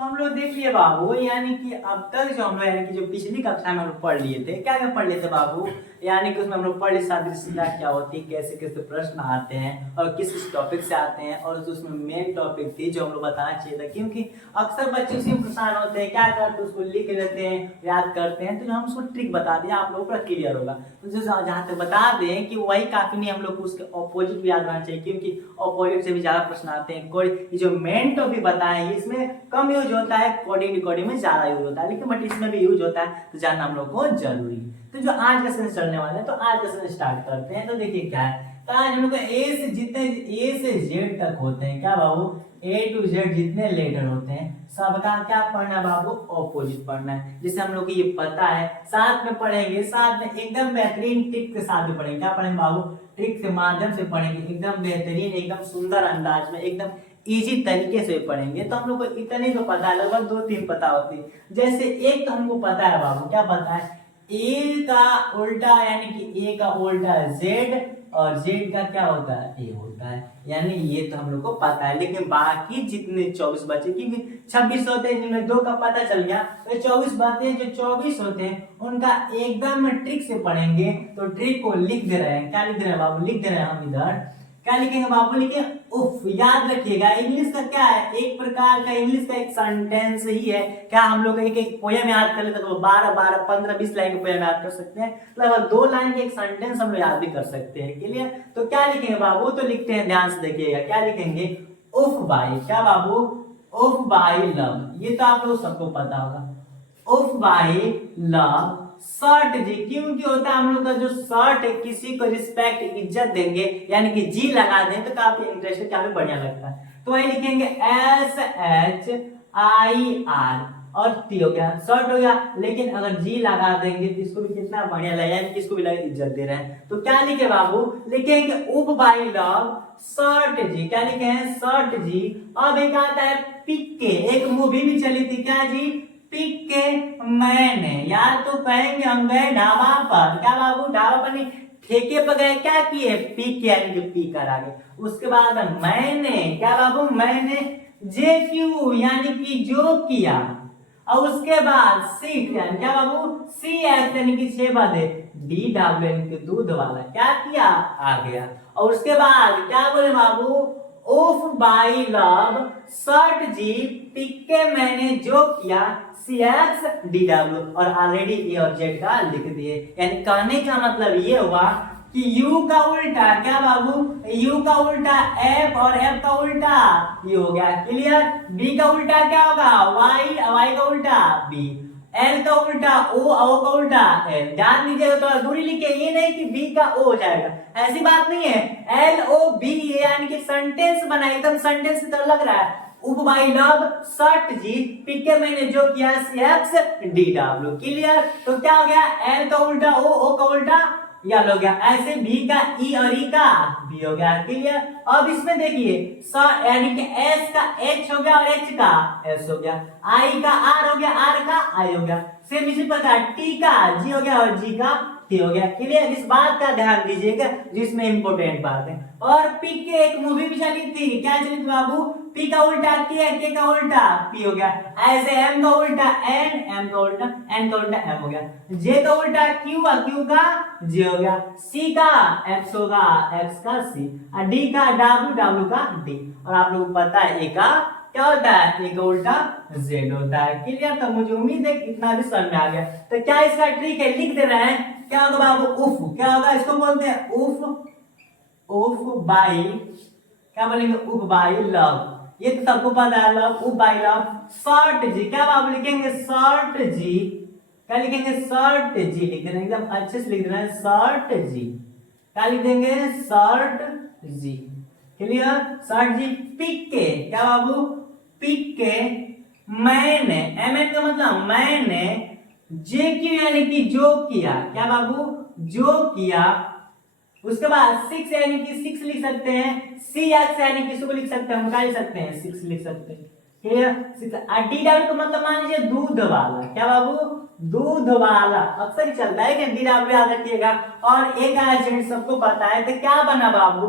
हम लोग देख लिए बाबू, यानी कि अब तक जो हम लोग यानी कि जो पिछली कक्षा में हम लोग पढ़ लिए थे, क्या क्या पढ़ लिए थे बाबू। यानी कि उसमें हम लोग पढ़ लिए सादृश्यता क्या होती है, कैसे कैसे प्रश्न आते हैं और किस किस टॉपिक से आते हैं। और उसमें मेन टॉपिक थी जो हम लोग बताना चाहिए था, क्योंकि अक्सर बच्चे उसी में परेशान होते हैं, क्या करते हैं उसको लिख लेते हैं, याद करते हैं। तो हम उसको ट्रिक बता दिया, आप लोगों को क्लियर होगा। तो जो जहाँ तक बता दें कि वही काफी नहीं, हम लोग को उसके ऑपोजिट भी याद रहना चाहिए, क्योंकि ऑपोजिट से भी ज्यादा प्रश्न आते हैं। कोई जो मेन टॉपिक बताए इसमें कम यूज होता है, कोडिंग डिकोडिंग में ज्यादा यूज होता है, लेकिन बट इसमें भी यूज होता है, तो जानना हम लोग को जरूरी है। तो जो आज का सेशन चलने वाला है, तो आज का सेशन स्टार्ट करते हैं। तो देखिए क्या है, तो आज हम लोग को ए से जितने ए से जेड तक होते हैं, क्या बाबू, ए टू जेड जितने लेटर होते हैं सबका क्या पढ़ना है बाबू, ऑपोजिट पढ़ना है। जिसे हम लोग को ये पता है, साथ में पढ़ेंगे, साथ में एकदम बेहतरीन ट्रिक के साथ में पढ़ेंगे। क्या पढ़ेंगे बाबू, ट्रिक के माध्यम से पढ़ेंगे, एकदम बेहतरीन, एकदम सुंदर अंदाज में, एकदम इजी तरीके से पढ़ेंगे। तो हम लोग को इतने तो पता है, लगभग 2-3 पता होती है। जैसे एक तो हमको पता है बाबू, क्या पता है, ए का उल्टा यानी कि ए का उल्टा जेड, और जेड का क्या होता है, ए होता है। यानी ये तो हम लोग को पता है, लेकिन बाकी जितने 24 बचे, क्योंकि 26 होते हैं जिनमें 2 का पता चल गया, तो 24 बातें जो 24 होते हैं उनका एकदम ट्रिक से पढ़ेंगे। तो ट्रिक को लिख दे रहे हैं, क्या लिख दे रहे हैं बाबू, लिख दे रहे हैं हम इधर। क्या लिखेंगे बाबू, लिखिए उफ। याद रखिएगा, इंग्लिश का क्या है, एक प्रकार का इंग्लिश का एक सेंटेंस ही है। क्या हम लोग एक एक पोयम याद कर लेते तो 12-12, 15-20 लाइन के पोयम याद कर सकते हैं, लगभग 2 लाइन के एक सेंटेंस हम लोग याद भी कर सकते हैं। क्लियर। तो क्या लिखेंगे बाबू, तो लिखते हैं, ध्यान से देखिएगा, क्या लिखेंगे, उफ बाई, क्या बाबू, उफ बाई लव। ये तो आप लोग सबको पता होगा, उफ बाई लव। शर्ट जी, क्योंकि होता है हम लोग का जो शर्ट है, किसी को रिस्पेक्ट इज्जत देंगे यानी कि जी लगा दें तो काफी इंटरेस्टिंग, काफी बढ़िया लगता है। तो वही लिखेंगे SHIR और टी हो गया, शर्ट हो गया। लेकिन अगर जी लगा देंगे तो इसको भी कितना बढ़िया लगेगा, यानी कि इसको भी लगे इज्जत दे रहे हैं। तो क्या लिखे बाबू, लिखेंगे उप बाई लव शर्ट जी। क्या लिखे हैं, शर्ट जी। अब एक आता है पिक के, एक मूवी भी चली थी, क्या जी, पिक के मैंने। यार तो कहेंगे हम गए ढाबा पर, क्या बाबू, ढाबा पर नहीं, ठेके पर गए, क्या किए, पिक यानी कि पी कर आगे। उसके बाद मैंने, क्या बाबू, मैंने जे क्यू यानी कि जो किया। और उसके बाद सीट यानी क्या बाबू, सी एस यानी कि 6 बजे, डी डब्ल्यू यानी कि दूध वाला, क्या किया, आ गया। और उसके बाद क्या बोले बाबू, उफ बाई लव शर्ट जी, पिक के मैंने जो किया, CX DW। और ऑलरेडी ए और जेड का लिख दिए। यानी कहने का मतलब ये हुआ कि यू का उल्टा, क्या बाबू, यू का उल्टा एफ, और एफ का उल्टा ये हो गया। क्लियर। बी का उल्टा क्या होगा, वाई, वाई का उल्टा बी, एल का उल्टा ओ, ओ का उल्टा एल। ध्यान दीजिएगा, तो दूरी लिखे, ये नहीं कि बी का ओ हो जाएगा, ऐसी बात नहीं है। LOB यानी कि सेंटेंस बना, एकदम सेंटेंस की तरह लग रहा है। उप बाई लव शर्ट जी, पिके मैंने जो किया, CX DW। क्लियर। तो क्या हो गया, एल का उल्टा ओ, ओ का उल्टा यल हो गया। ऐसे बी का ई और ई का बी हो गया। क्लियर। अब इसमें देखिए, यानी कि एस का एच हो गया और एच का एस हो गया, आई का आर हो गया, आर का आई हो गया। सेम इसी प्रकार टी का जी हो गया और जी का टी हो गया। क्लियर। इस बात का ध्यान दीजिएगा जिसमें इंपोर्टेंट बात है। और पी के एक मूवी भी चली थी, क्या चली थी बाबू, पी का उल्टा के का उल्टा पी हो गया। ऐसे एम का उल्टा एन, एम का उल्टा एन का उल्टा एम हो गया। जे का उल्टा क्यू का जे हो गया। सी का एक्स होगा, एक्स का सी, और डी का डब्ल्यू, डब्ल्यू का डी। और आप लोगों को पता है ए का क्या होता है, ए का उल्टा जेड होता है। क्लियर। तो मुझे उम्मीद है इतना भी समझ में आ गया। तो क्या इसका ट्रिक है, लिख दे रहे हैं, क्या होगा बाबू, उफ, क्या होगा, इसको बोलते हैं उफ, उफ बाई, क्या बोलेंगे, उफ बाई लव। ये तो सबको पता है, लव, उफ बाई लव शर्ट जी। क्या बाबू लिखेंगे, शर्ट जी। क्या लिखेंगे, शर्ट जी लिख रहे हैं, एकदम अच्छे से लिख रहे हैं, शर्ट जी। क्या लिख देंगे, शर्ट जी। क्लियर। शर्ट जी पिक के, क्या बाबू, पिक के मैंने, एम एन का मतलब मैंने, जे क्यू यानी कि जो किया, क्या बाबू, जो किया। उसके बाद 6 यानी कि 6 लिख सकते हैं, CX यानी कि इसको लिख सकते हैं, हम क्या लिख सकते हैं, 6 लिख सकते हैं। क्लियर। DW का मतलब मान लीजिए दूध वाला, क्या बाबू, दूध वाला। अक्सर ही चलता है कि DW याद रखिएगा। और एक एजेंट सबको पता है, तो क्या बना बाबू,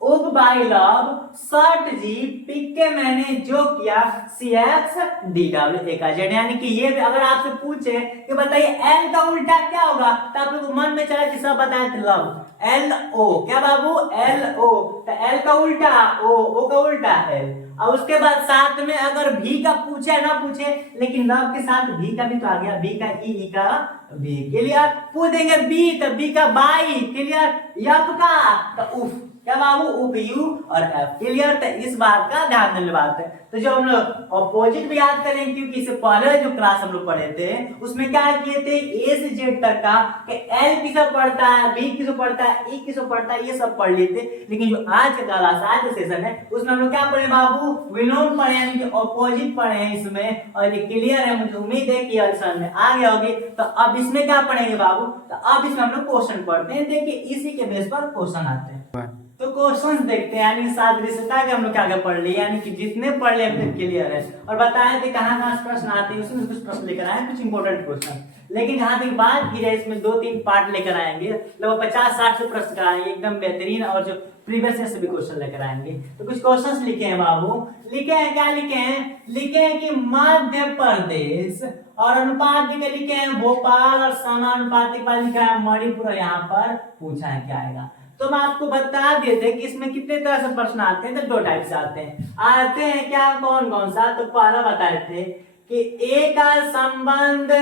उप बाइलव शॉर्ट जी पिक के मैंने जो किया CX DW यानी कि ये अगर आपसे पूछे कि बताइए एल का उल्टा क्या होगा तो आप लोग मन में चला कि सब बताए थे लव LO क्या बाबू LO तो एल का उल्टा ओ का उल्टा एल और उसके बाद साथ में अगर भी का पूछे ना पूछे लेकिन लव के साथ भी का भी तो आ गया भी का ई का भी क्लियर पूछ देंगे बी तो बी का बाई क्लियर एफ का तो उफ क्या बाबू उप यू और एफ क्लियर तो इस बात का ध्यान देने बात है तो जो हम लोग ऑपोजिट भी याद करें क्योंकि इससे पहले जो क्लास हम लोग पढ़े थे उसमें क्या किए थे ए से जेड तक का कि एल किसको पढ़ता है बी किसको पढ़ता है ई किसको पढ़ता है ये सब पढ़ लिए थे लेकिन जो आज का क्लास आज का सेशन है उसमें हम लोग क्या पढ़े बाबू विलोम पढ़े यानी कि ऑपोजिट पढ़े हैं इसमें और ये क्लियर है मुझे उम्मीद है कि आंसर में आ गया होगी तो अब इसमें क्या पढ़ेंगे बाबू तो अब इसमें हम लोग क्वेश्चन पढ़ते हैं देखिए इसी के बेस पर क्वेश्चन आते हैं तो क्वेश्चंस देखते हैं यानी सादृश्यता के हम लोग क्या पढ़ लिए यानी कि जितने पढ़ लिए अपने क्लियर है और बताए थे कहाँ प्रश्न आते हैं उसमें कुछ प्रश्न लेकर आए कुछ इंपॉर्टेंट क्वेश्चन लेकिन जहां तक बात की जाए इसमें 2-3 पार्ट लेकर आएंगे लगभग 50-60 से प्रश्न कराएंगे एकदम बेहतरीन और जो प्रीवियस ईयर से भी क्वेश्चन लेकर आएंगे तो कुछ क्वेश्चंस लिखे हैं बाबू लिखे हैं क्या लिखे हैं कि मध्य प्रदेश और अनुपातिक लिखे हैं भोपाल और समानुपातिक वाला लिखा है मणिपुर यहाँ पर पूछा है क्या आएगा तो मैं आपको बता देते कि इसमें कितने तरह से प्रश्न आते हैं तो 2 टाइप से आते हैं क्या कौन कौन सा तो पहला बताए थे कि ए का संबंध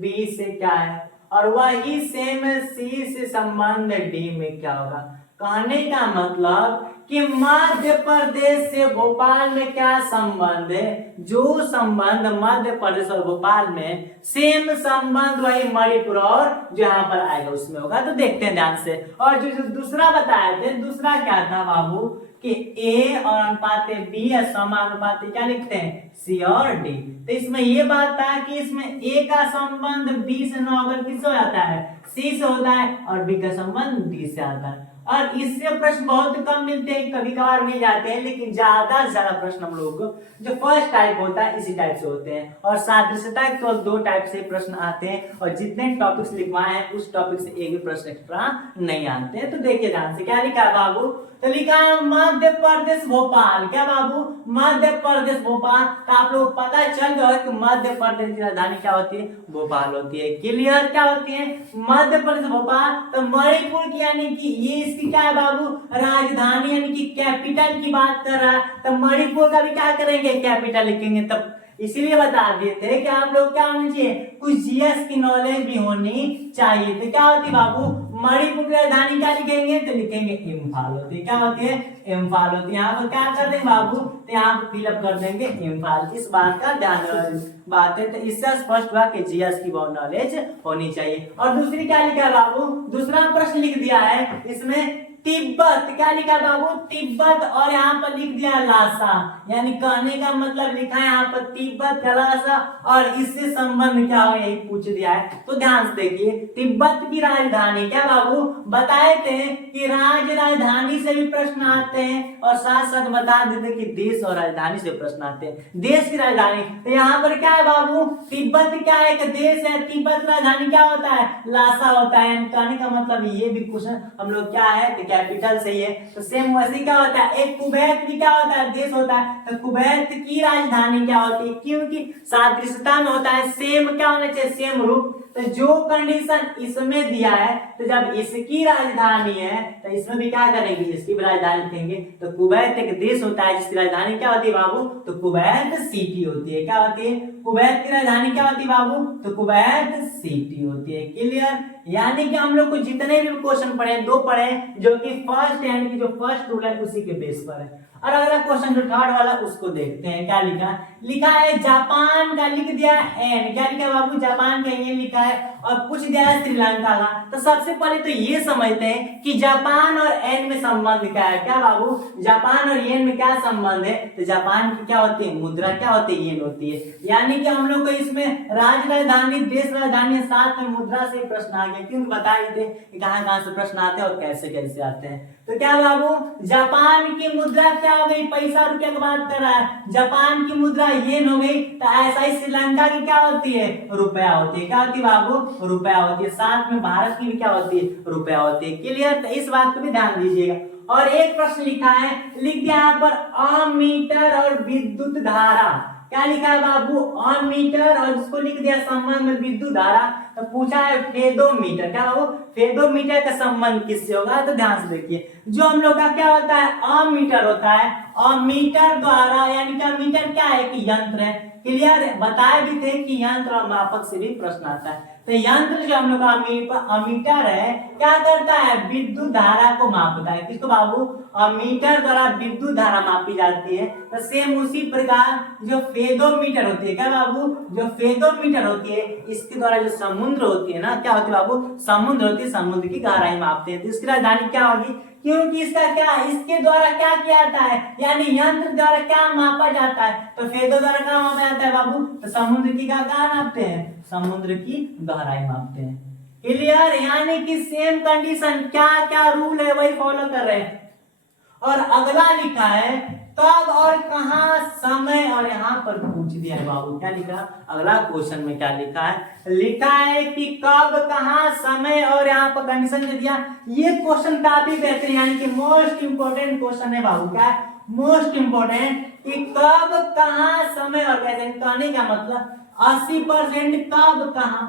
बी से क्या है और वही सेम सी से संबंध डी में क्या होगा कहने का मतलब कि मध्य प्रदेश से भोपाल में क्या संबंध है जो संबंध मध्य प्रदेश और भोपाल में सेम संबंध वही मणिपुर और जो यहाँ पर आएगा उसमें होगा तो देखते हैं ध्यान से और जो दूसरा बताए थे दूसरा क्या था बाबू कि ए और अनुपात बी या समानुपात क्या लिखते हैं सी और डी तो इसमें ये बात था कि इसमें ए का संबंध बी से न होकर किससे हो जाता है सी से होता है और बी का संबंध डी से आता है और इससे प्रश्न बहुत कम मिलते हैं कभी कभार मिल जाते हैं लेकिन ज्यादा से ज्यादा प्रश्न हम लोग जो फर्स्ट टाइप होता है इसी टाइप से होते हैं और सादृश्यता के केवल 2 टाइप से प्रश्न आते हैं और जितने टॉपिक्स लिखवाए हैं उस टॉपिक से एक भी प्रश्न एक्स्ट्रा नहीं आते हैं तो देखिए ध्यान से क्या लिखा है बाबू तो लिखा है मध्य प्रदेश भोपाल क्या बाबू मध्य प्रदेश भोपाल तो आप लोग पता चल गया कि मध्य प्रदेश की राजधानी क्या होती है भोपाल होती है क्लियर क्या होती है मध्य प्रदेश भोपाल तो मणिपुर की यानी कि ये इसकी क्या है बाबू राजधानी यानी कि कैपिटल की बात कर रहा है तो मणिपुर का भी क्या करेंगे कैपिटल लिखेंगे तब इसीलिए बता दिए थे कि आप लोग क्या होनी चाहिए कुछ जीएस की नॉलेज भी होनी चाहिए तो क्या होती बाबू मणिपुर की राजधानी क्या लिखेंगे तो लिखेंगे इम्फाल होती है क्या होती है इम्फाल होती है यहाँ पर क्या कर देंगे बाबू तो यहाँ पर फिलअप कर देंगे इम्फाल इस बात का ध्यान बात है तो इससे स्पष्ट हुआ कि जीएस की बहुत नॉलेज होनी चाहिए और दूसरी क्या लिखा है बाबू दूसरा प्रश्न लिख दिया है इसमें तिब्बत क्या लिखा बाबू तिब्बत और यहाँ पर लिख दिया लासा यानी कहने का मतलब लिखा है यहाँ पर तिब्बत का लासा और इससे संबंध क्या हो यही पूछ दिया है तो ध्यान से देखिए तिब्बत की राजधानी क्या बाबू बताए थे कि राजधानी से भी प्रश्न आते हैं और साथ साथ बता देते कि देश और राजधानी से प्रश्न आते हैं देश की राजधानी तो यहाँ पर क्या है बाबू तिब्बत क्या है कि देश है तिब्बत राजधानी क्या होता है लासा होता है कहने का मतलब ये भी क्वेश्चन हम लोग क्या है कैपिटल सही है तो सेम वैसे क्या होता है एक कुवैत भी क्या होता है देश होता है तो कुवैत की राजधानी क्या होती है क्योंकि सादृश्यता में होता है सेम क्या होना चाहिए सेम रूप तो जो कंडीशन इसमें दिया है तो जब इसकी राजधानी है तो इसमें भी क्या करेंगे इसकी भी राजधानी लिखेंगे तो कुवैत एक देश होता है जिसकी राजधानी क्या होती है बाबू तो कुवैत सिटी होती है क्या होती है कुवैत की राजधानी क्या होती है बाबू तो कुवैत सिटी होती है क्लियर यानी कि हम लोग को जितने भी क्वेश्चन पढ़े 2 पढ़े जो कि फर्स्ट यानी कि जो फर्स्ट रूल है उसी के बेस पर है और अगला क्वेश्चन जो थर्ड वाला उसको देखते हैं क्या लिखा है जापान का लिख दिया एन क्या लिखा है बाबू जापान का एन लिखा है और पूछ दिया है श्रीलंका का तो सबसे पहले तो ये समझते हैं कि जापान और एन में संबंध क्या है क्या बाबू जापान और येन में क्या संबंध है तो जापान की क्या होती है मुद्रा क्या होती है येन होती है यानी कि हम लोग को इसमें राजधानी देश राजधानी साथ में मुद्रा से प्रश्न आ गया क्योंकि बता ही थे कि कहाँ से प्रश्न आते हैं और कैसे कैसे आते हैं तो क्या बाबू जापान की मुद्रा क्या हो गई पैसा रुपया की बात कर रहा है जापान की मुद्रा येन हो गई तो ऐसा ही श्रीलंका की क्या होती है रुपया होती है क्या होती है बाबू रुपया होती है साथ में भारत की भी क्या होती है रुपया होती है क्लियर तो इस बात को भी ध्यान दीजिएगा और एक प्रश्न लिखा है, लिख दिया यहाँ पर अमीटर और विद्युत धारा। क्या लिखा है बाबू? अमीटर और इसको लिख दिया संबंध में विद्युत धारा। तो पूछा है फेदोमीटर। क्या बाबू? फेदोमीटर का संबंध किससे होगा? तो ध्यान से देखिए, जो हम लोग का क्या होता है, अमीटर होता है। अमीटर द्वारा, यानी कि अमीटर क्या है कि यंत्र है। क्लियर? बताए भी थे कि यंत्र और मापक से भी प्रश्न आता है। तो यंत्र जो हम लोग का अमीटर है, क्या करता है? विद्युत धारा को मापता है। किसको बाबू? अमीटर द्वारा विद्युत धारा मापी जाती है। तो सेम उसी प्रकार जो फेदोमीटर होती है, क्या बाबू? जो फेदोमीटर होती है, इसके द्वारा जो समुद्र होती है ना, क्या होती है बाबू? समुद्र होती है, समुद्र की गहराई मापते हैं। तो इसकी राजधानी क्या होगी? क्योंकि इसका क्या, इसके द्वारा क्या किया जाता है, यानी यंत्र द्वारा क्या मापा जाता है? तो फेदो द्वारा क्या मापा जाता है बाबू? तो समुद्र की क्या मापते हैं? समुद्र की गहराई मापते हैं। क्लियर? यानी कि सेम कंडीशन, क्या क्या रूल है वही फॉलो कर रहे हैं। और अगला लिखा है कब और कहां समय, और यहाँ पर पूछ दिया है बाबू। क्या लिखा? अगला क्वेश्चन में क्या लिखा है? लिखा है कि कब, कहां, समय, और यहाँ पर कंडीशन दे दिया। ये क्वेश्चन काफी बेहतरीन, यानी कि मोस्ट इंपोर्टेंट क्वेश्चन है बाबू। क्या? मोस्ट इंपोर्टेंट, कि कब, कहां, समय और कैसे। कहने का मतलब 80% कब, कहां।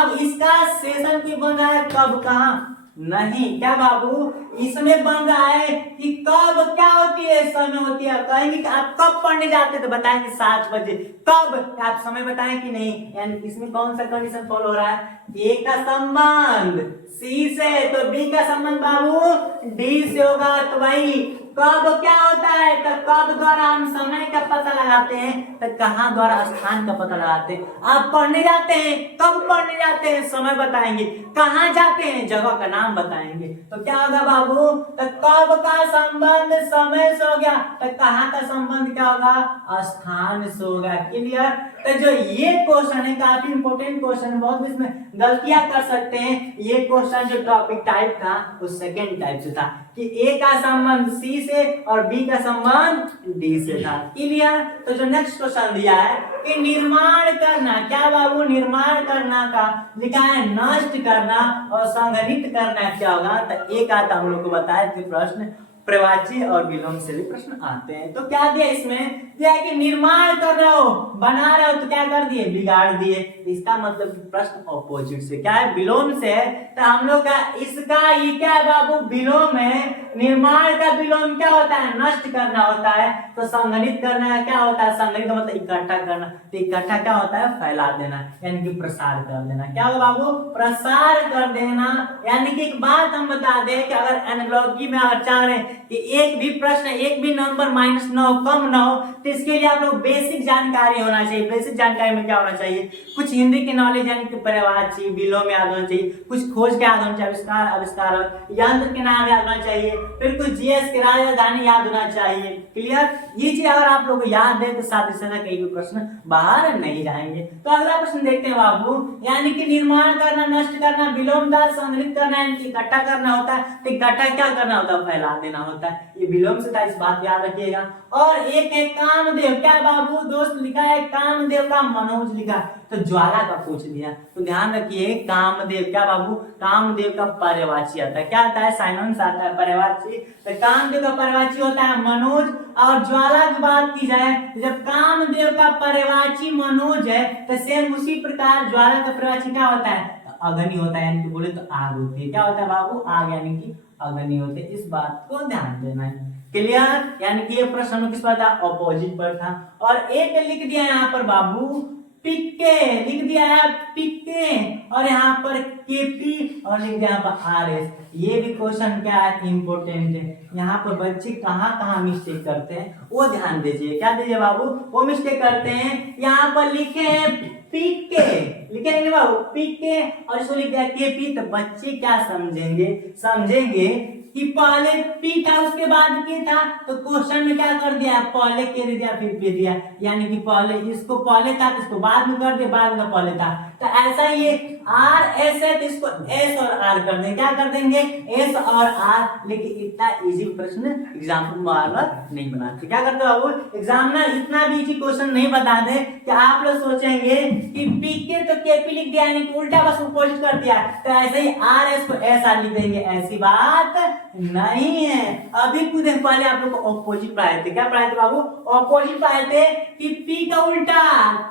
अब इसका सेशन की बन रहा है कब, कहां नहीं। क्या बाबू? इसमें बन रहा है कि कब क्या होती है, समय होती है। कहेंगे कि आप कब पढ़ने जाते हैं, तो बताएंगे 7 बजे। कब? आप समय बताएं कि नहीं। यानी इसमें कौन सा कंडीशन फॉलो हो रहा है? ए का संबंध सी से, तो बी का संबंध बाबू डी से होगा। तो भाई कब क्या होता है? तो कब द्वारा हम समय का पता लगाते हैं, तो कहां द्वारा स्थान का पता लगाते हैं। आप पढ़ने जाते हैं, कब पढ़ने जाते हैं, समय बताएंगे। कहां जाते हैं, जगह का नाम बताएंगे। तो क्या होगा बाबू? तो कब का संबंध समय से हो गया, तो कहां का संबंध क्या होगा? स्थान से होगा। क्लियर? तो जो ये क्वेश्चन है काफी इंपोर्टेंट क्वेश्चन है, बहुत इसमें गलतियां कर सकते हैं। ये क्वेश्चन जो टॉपिक टाइप था वो सेकेंड टाइप से था, कि ए का संबंध सी से और बी का संबंध डी से था। क्लियर? तो जो नेक्स्ट क्वेश्चन दिया है कि निर्माण करना, क्या बाबू? निर्माण करना का लिखा है नष्ट करना और संग्रहित करना क्या होगा? तो एक आता हम लोग को बताया थे प्रश्न, प्रवाची और विलोम से भी प्रश्न आते हैं। तो क्या दिया इसमें? दिया कि निर्माण कर रहे हो, बना रहे हो, तो क्या कर दिए? बिगाड़ दिए। इसका मतलब प्रश्न ऑपोजिट से क्या है? विलोम से है। तो हम लोग का इसका ये क्या है बाबू? विलोम है। निर्माण का विलोम क्या होता है? नष्ट करना होता है। तो संग्रहित करना क्या होता है? संग्रहित का मतलब इकट्ठा करना। तो इकट्ठा क्या होता है? फैला देना, यानी कि प्रसार कर देना। क्या होगा बाबू? प्रसार कर देना। यानी कि एक बात हम बता दें कि अगर एनालॉजी में अगर चाह रहे हैं कि एक भी प्रश्न, एक भी नंबर माइनस ना हो, कम ना हो, तो इसके लिए आप लोग बेसिक जानकारी होना चाहिए। बेसिक जानकारी में क्या होना चाहिए? कुछ हिंदी की नॉलेज, यानी कि पर्यायवाची, विलोम याद होना चाहिए, कुछ खोज के याद होना चाहिए, आविष्कार, आविष्कार, यंत्र के नाम याद होना चाहिए, फिर कुछ जीएस के राजधानी याद होना चाहिए। क्लियर? ये चीज अगर आप लोग को याद दे तो साथ ही साथ कई भी प्रश्न बाहर नहीं जाएंगे। तो अगला प्रश्न देखते हैं बाबू, यानी कि निर्माण करना, नष्ट करना, विलोमदार, संग्रहित करना, यानी कि इकट्ठा करना होता है। तो इकट्ठा क्या करना होता है? फैला देना होता है। ये विलोम से था, इस बात याद रखिएगा। और एक है कामदेव। क्या बाबू? दोस्त लिखा है कामदेव का मनोज लिखा, तो ज्वाला का पूछ दिया। तो ध्यान रखिए कामदेव, क्या बाबू? कामदेव का पर्यायवाची आता है। क्या आता है? साइनोनिम्स आता है, पर्यायवाची। तो कामदेव का पर्यायवाची होता है मनोज। और ज्वाला की बात की जाए तो जब कामदेव का पर्यायवाची मनोज है, तो सेम उसी प्रकार ज्वाला का पर्यायवाची क्या होता है? तो अग्नि होता है, यानी कि बोले तो आग होती है। क्या होता है बाबू? आग, यानी कि अग्नि होते हैं। इस बात को ध्यान देना है। क्लियर? यानी कि ये प्रश्न किस पर था? ऑपोजिट पर था। और एक लिख दिया यहाँ पर बाबू पिक्के, लिख दिया है पिक्के, और यहाँ पर केपी, और लिख दिया यहाँ पर आरएस। ये भी क्वेश्चन क्या है? इंपोर्टेंट है। यहाँ पर बच्चे कहाँ कहाँ मिस्टेक करते हैं वो ध्यान दीजिए। क्या दीजिए बाबू? वो मिस्टेक करते हैं, यहाँ पर लिखे हैं पिक्के, लिखे नहीं बाबू पिक्के, और इसको लिख दिया केपी। तो बच्चे क्या समझेंगे कि पहले पी था उसके बाद के था। तो क्वेश्चन में क्या कर दिया? पहले के दे दिया फिर पे दिया, यानी कि पहले इसको पहले था तो इसको बाद में कर दिया, बाद में पहले था। तो ऐसा ही आर एस है तो इसको एस और आर कर देंगे। क्या कर देंगे? एस और आर। लेकिन इतना इजी प्रश्न एग्जाम में बार-बार नहीं बनाते। क्या करते हो बाबू? एग्जामिनर इतना भी इजी क्वेश्चन नहीं बता दे कि आप लोग सोचेंगे कि पी के तो केपी लिख दिया, यानी कि उल्टा बस अपोजिट कर दिया। तो ऐसे ही आर एस को एस आर लिख देंगे, ऐसी बात नहीं है। अभी कुछ दिन पहले आप लोग को ऑपोजिट पढ़ाए थे। क्या पढ़ाए थे बाबू? ऑपोजिट पढ़ाए थे कि पी का उल्टा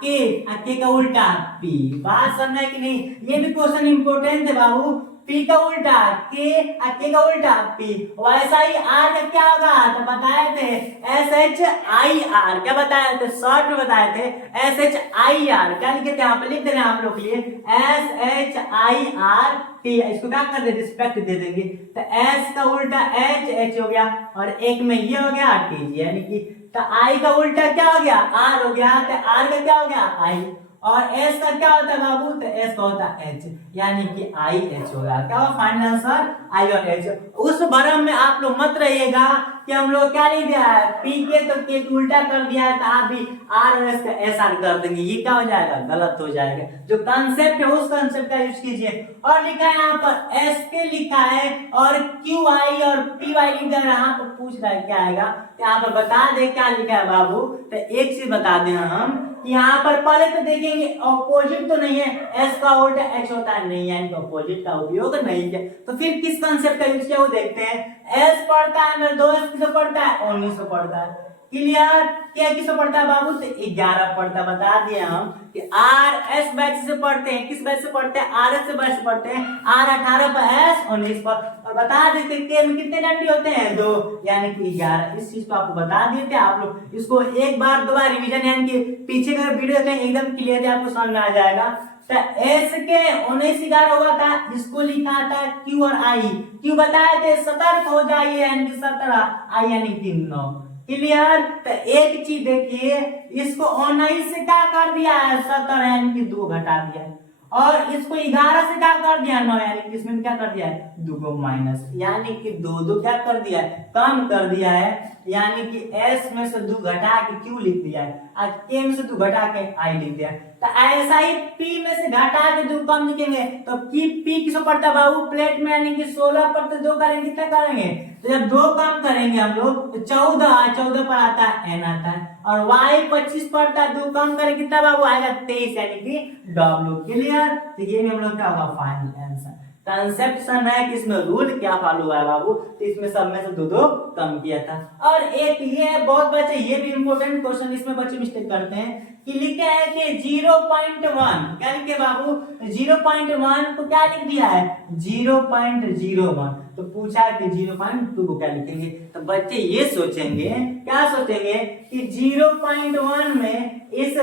के और के का उल्टा पी। बात समझ में कि नहीं? ये भी क्वेश्चन इंपोर्टेंट है बाबू। पी का उल्टा के और के का उल्टा पी। वैसा ही आर का क्या होगा? तो बताए थे एस एच आई आर। क्या बताए थे? शॉर्ट में बताए थे एस एच आई आर। क्या लिखे थे? यहाँ पे लिख दे रहे हैं आप लोग के लिए S H I R T. इसको क्या कर दे? रिस्पेक्ट दे देंगे। तो एस का उल्टा एच, एच हो गया और एक में ये हो गया टी, यानी कि तो आई का उल्टा क्या हो गया? आर हो गया। तो आर का क्या हो गया? आई। और एस का क्या होता है बाबू? तो एस का होता है एच, यानी कि आई एच होगा। क्या होगा फाइनल आंसर? आई और एच। उस भरम में आप लोग मत रहिएगा कि हम लोग क्या लिख दिया है पी के तो के उल्टा कर दिया है, तो आप भी आर और एस का एस आर कर देंगे। ये क्या हो जाएगा? गलत हो जाएगा। जो कंसेप्ट है उस कंसेप्ट का यूज कीजिए। और लिखा है यहाँ पर एस के लिखा है और क्यू आई और पी वाई लिखा है। यहाँ पर पूछ रहा है क्या आएगा? यहाँ पर बता दे क्या लिखा है बाबू। तो एक चीज बता दें हम, यहाँ पर पहले तो देखेंगे ऑपोजिट तो नहीं है, एस का उल्टा एच होता है नहीं, यानी ऑपोजिट का उपयोग नहीं किया। तो फिर किस कंसेप्ट का यूज किया वो देखते हैं। एस पढ़ता है मेरे दोस्त, किससे पढ़ता है? 19 से पढ़ता है। क्लियर? क्या किससे पढ़ता है बाबू? तो 11 पढ़ता। बता दिए हम कि आर एस बैच से पढ़ते हैं। किस बैच से पढ़ते हैं? आर एस से बैच से पढ़ते हैं। आर 18 पर, एस 19 पर। और बता देते के में कितने डंडी होते हैं? 2, यानी कि 11। इस चीज को आपको बता दिए थे। आप लोग इसको एक बार दो बार रिवीजन, यानी कि पीछे का वीडियो देखें एकदम क्लियर है, आपको समझ में आ जाएगा। तो एस के 19 11 हुआ था, इसको लिखा था क्यू और आई। क्यू बताए थे सतर्क हो जाइए, यानी कि 17, आई यानी कि 9। क्लियर? तो एक चीज देखिए, इसको 19 से क्या कर दिया है? 17, यानी कि 2 घटा दिया है। और इसको 11 से क्या कर दिया? 9, यानी कि इसमें क्या कर दिया है? 2 को माइनस, यानी कि 2 क्या कर दिया है? कम कर दिया है। यानी कि एस में से 2 घटा के क्यू लिख दिया है और के में से 2 घटा के आई लिख दिया है। तो ऐसा ही पी में से घटा के 2 कम लिखेंगे तो पी किसको पड़ता है बाबू? प्लेट में, यानी कि 16 पर तो 2 करेंगे, कितना करेंगे? तो जब 2 कम करेंगे हम लोग तो 14 पर आता है एन आता है। और y 25 पड़ता है, 2 कम करेंगे कितना बाबू? आएगा 23, यानी कि डब्ल्यू। क्लियर? तो ये हम लोग क्या होगा? Final answer. कंसेप्शन है कि इसमें रूल क्या फॉलो हुआ है बाबू। तो इसमें सब में से 2 कम किया था। और एक ये बहुत बच्चे, ये भी इंपॉर्टेंट क्वेश्चन, इसमें बच्चे मिस्टेक करते हैं कि लिखे है कि 0.1। क्या लिखे बाबू? 0.1 को क्या लिख दिया है? 0.01। तो पूछा कि 0.2 को क्या लिखेंगे? तो बच्चे ये सोचेंगे, क्या सोचेंगे कि 0.1 में इस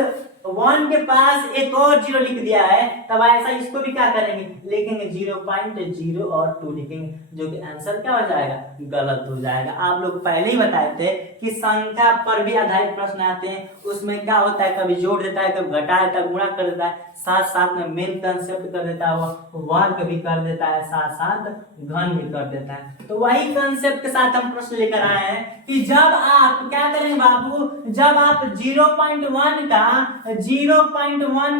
1 के पास एक और 0 लिख दिया है, तब ऐसा इसको भी क्या करेंगे? लिखेंगे 0.0 और 2 लिखेंगे, जो कि आंसर क्या हो जाएगा? गलत हो जाएगा। आप लोग पहले ही बताए थे कि संख्या पर भी आधारित प्रश्न आते हैं, उसमें क्या होता है? कभी जोड़ देता है, कभी घटा देता है, गुणा कर देता है, साथ साथ में मेन कंसेप्ट कर देता है, वर्ग भी कर देता है, साथ साथ घन भी कर देता है। तो वही कंसेप्ट के साथ हम प्रश्न लेकर आए हैं कि जब आप क्या करेंगे बाबू? जब आप 0.1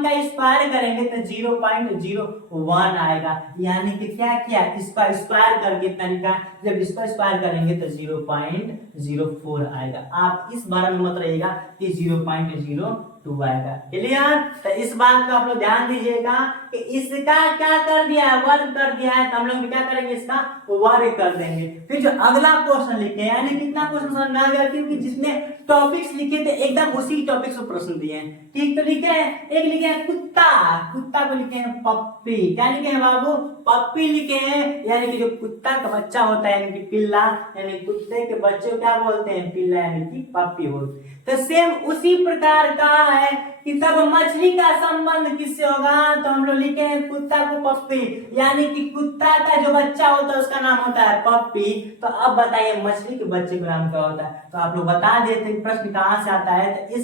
का स्क्वायर करेंगे तो 0.01 आएगा, यानी कि क्या किया? इसका स्क्वायर करके इतना लिखा। जब इसका स्क्वायर करेंगे तो 0.04 आएगा। आप इस बारे में मत रहिएगा कि 0.02 आएगा। क्लियर? तो इस बात को आप लोग ध्यान दीजिएगा कि इसका क्या कर दिया है? वर्ग कर दिया है, तो हम लोग भी क्या करेंगे? इसका वर्ग कर देंगे। फिर जो अगला क्वेश्चन लिखे, यानी कितना क्वेश्चन समझ में आ गया? क्योंकि जितने टॉपिक्स लिखे थे एकदम उसी टॉपिक से प्रश्न दिए हैं। ठीक, तो लिखे हैं, एक लिखे हैं कुत्ता, कुत्ता को लिखे हैं पप्पी। क्या लिखे हैं बाबू? पप्पी लिखे हैं, यानी कि जो कुत्ता का बच्चा होता है, यानी कि पिल्ला, यानी कुत्ते के बच्चे को क्या बोलते हैं? पिल्ला, यानी कि पप्पी बोलते हैं। तो सेम उसी प्रकार का है कि तब मछली का संबंध किससे होगा? तो हम लोग लिखे हैं कुत्ता को पप्पी, यानी कि कुत्ता का जो बच्चा होता है उसका नाम होता है पप्पी। तो अब बताइए मछली के बच्चे का नाम क्या होता है? तो आप लोग बता देते प्रश्न कहां से आता है। तो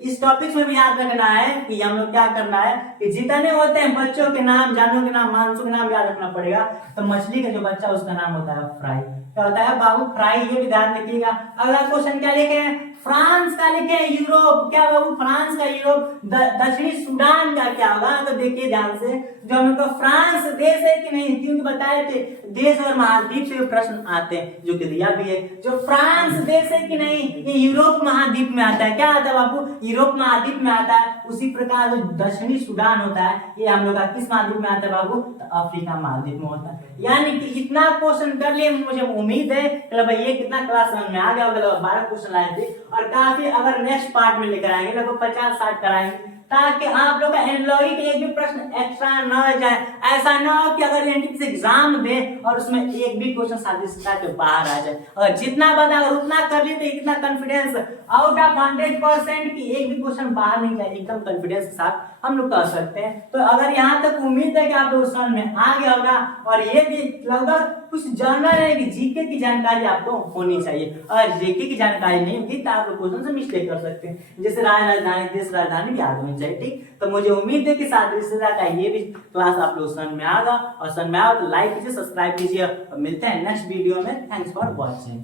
इस टॉपिक में भी याद रखना है कि हम लोग क्या करना है कि जितने होते हैं बच्चों के नाम, जानवरों के नाम, मांसों के नाम याद रखना पड़ेगा। तो मछली का जो बच्चा उसका नाम होता है फ्राई। क्या होता है बाबू? फ्राई। ये भी ध्यान रखिएगा। अगला क्वेश्चन क्या लिखे हैं? फ्रांस का लिखे हैं यूरोप। क्या बाबू? फ्रांस का यूरोप दक्षिणी सूडान का क्या होगा, तो देखिए ध्यान से, जो हम लोग का फ्रांस देश है कि नहीं, क्योंकि बताए थे देश और महाद्वीप से प्रश्न आते हैं, जो कि दिया भी है। जो फ्रांस देश है कि नहीं, ये यूरोप महाद्वीप में आता है। क्या आता है बाबू, यूरोप महाद्वीप में आता है। उसी प्रकार जो दक्षिणी सूडान होता है, ये हम लोग का किस महाद्वीप में आता है बाबू, तो अफ्रीका महाद्वीप में होता है। यानी कि इतना क्वेश्चन कर लिए, मुझे उम्मीद है भाई ये कितना क्लास समझ में आ गया होगा। 12 क्वेश्चन लाए थे और काफी अगर नेक्स्ट पार्ट में लेकर आएंगे लगभग 50-60 कराएंगे, ताकि आप लोग का एनालॉजी के एक भी प्रश्न एक्स्ट्रा न हो जाए। ऐसा ना हो कि अगर एनटीपीसी एग्जाम दे और उसमें एक भी क्वेश्चन साजिश के बाहर आ जाए। और जितना बता अगर उतना कर लिए तो इतना कॉन्फिडेंस, आउट ऑफ 100% की एक भी क्वेश्चन बाहर नहीं जाए, एकदम कॉन्फिडेंस के साथ हम लोग कर सकते हैं। तो अगर यहाँ तक उम्मीद है कि आप लोग समझ में आ गया होगा, और ये भी लगभग कुछ जानना है कि जीके की जानकारी आपको होनी चाहिए। अगर जीके की जानकारी नहीं होगी तो आप लोग क्वेश्चन से मिस्टेक कर सकते हैं। जैसे राजधानी, देश राजधानी याद होनी चाहिए, ठीक। तो मुझे उम्मीद है कि साथ का ये भी क्लास आप लोग समझ में आएगा, और समझ में आएगा तो लाइक कीजिए, सब्सक्राइब कीजिए, और मिलते हैं नेक्स्ट वीडियो में। Thanks for watching.